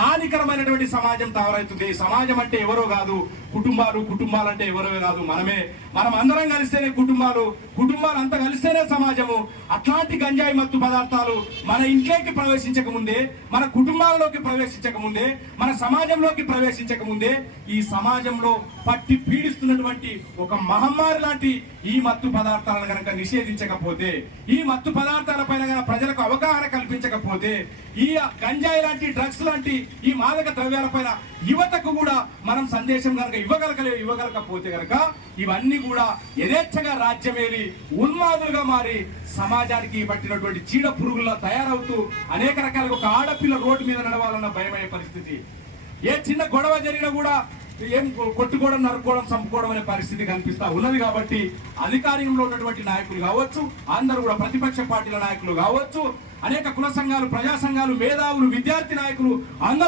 హానికరమైనటువంటి సమాజం తయారవుతుంది. సమాజం అంటే ఎవరో కాదు, కుటుంబాలు అంటే ఎవరో కాదు, మనమే. మనం అందరం కలిస్తేనే కుటుంబాలు అంతా కలిస్తేనే సమాజము. అట్లాంటి గంజాయి మత్తు పదార్థాలు మన ఇంట్లోకి ప్రవేశించక ముందే, మన కుటుంబాల్లోకి ప్రవేశించక ముందే, మన సమాజంలోకి ప్రవేశించక ముందే ఈ సమాజంలో పట్టి పీడిస్తున్నటువంటి ఒక మహమ్మారి లాంటి ఈ మత్తు పదార్థాలను కనుక నిషేధించకపోతే, ఈ మత్తు పదార్థాల పైన కనుక ప్రజలకు అవగాహన కల్పించకపోతే, ఈ గంజాయి లాంటి డ్రగ్స్ లాంటి ఈ మాదక ద్రవ్యాల పైన యువతకు కూడా మనం సందేశం కనుక ఇవ్వగలకపోతే కనుక ఇవన్నీ కూడా యథేచ్ఛగా రాజ్యమేలి ఉన్మాదులుగా మారి సమాజానికి పట్టినటువంటి చీడ పురుగుల్లా తయారవుతూ అనేక రకాలుగా ఒక ఆడపిల్ల రోడ్డు మీద నడవాలన్న భయమయ్యే పరిస్థితి. ఏ చిన్న గొడవ జరిగినా కూడా ఏం కొట్టుకోవడం, నరుకోవడం, చంపుకోవడం అనే పరిస్థితి కనిపిస్తా ఉన్నది. కాబట్టి అధికారంలో ఉన్నటువంటి నాయకులు కావచ్చు, అందరూ కూడా ప్రతిపక్ష పార్టీల నాయకులు కావచ్చు, అనేక కుల సంఘాలు, ప్రజా సంఘాలు, మేధావులు, విద్యార్థి నాయకులు అందరూ